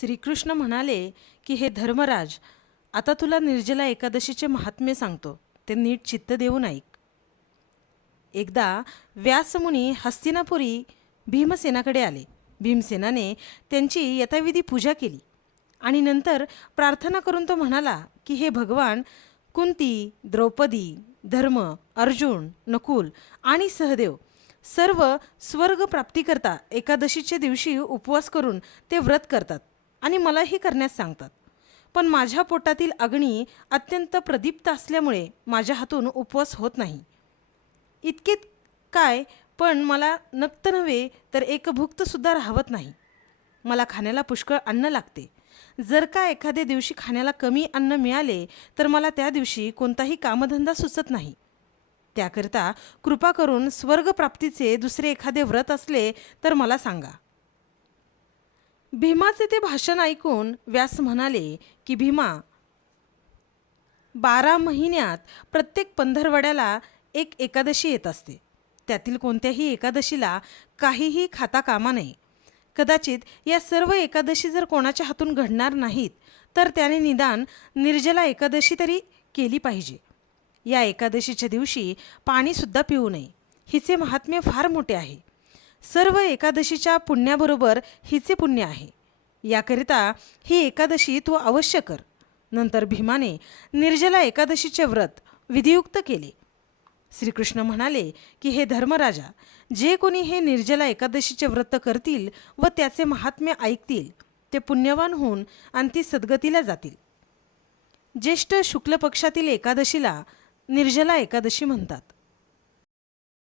श्रीकृष्ण म्हणाले की हे धर्मराज, आता तुला निर्जला एकादशीचे महात्म्य सांगतो, ते नीट चित्त देऊन ऐक. एकदा व्यासमुनी हस्तिनापुरी भीमसेनाकडे आले. भीमसेनाने त्यांची यथाविधी पूजा केली आणि नंतर प्रार्थना करून तो म्हणाला की हे भगवान, कुंती, द्रौपदी, धर्म, अर्जुन, नकुल आणि सहदेव सर्व स्वर्ग प्राप्तीकरता एकादशीच्या दिवशी उपवास करून ते व्रत करतात आणि मलाही करण्यास सांगतात. पण माझ्या पोटातील अग्नी अत्यंत प्रदीप्त असल्यामुळे माझ्या हातून उपवास होत नाही. इतकेच काय, पण मला नक्त नव्हे तर एक भुक्तसुद्धा राहवत नाही. मला खाण्याला पुष्कळ अन्न लागते. जर का एखाद्या दिवशी खाण्याला कमी अन्न मिळाले तर मला त्या दिवशी कोणताही कामधंदा सुचत नाही. त्याकरिता कृपा करून स्वर्गप्राप्तीचे दुसरे एखादे व्रत असले तर मला सांगा. भीमाचे ते भाषण ऐकून व्यास म्हणाले की भीमा, 12 महिन्यात प्रत्येक पंधरवड्याला एक एकादशी येत असते. त्यातील कोणत्याही एकादशीला काहीही खाता कामा नये. कदाचित या सर्व एकादशी जर कोणाच्या हातून घडणार नाहीत तर त्याने निदान निर्जला एकादशी तरी केली पाहिजे. या एकादशीच्या दिवशी पाणीसुद्धा पिऊ नये. हिचे महात्म्य फार मोठे आहे. सर्व एकादशीच्या पुण्याबरोबर हिचे पुण्य आहे. याकरिता ही एकादशी तू अवश्य कर. नंतर भीमाने निर्जला एकादशीचे व्रत विधियुक्त केले. श्रीकृष्ण म्हणाले की हे धर्मराजा, जे कोणी हे निर्जला एकादशीचे व्रत करतील व त्याचे महात्म्य ऐकतील ते पुण्यवान होऊन अंती सद्गतीला जातील. ज्येष्ठ शुक्ल पक्षातील एकादशीला निर्जला एकादशी म्हणतात.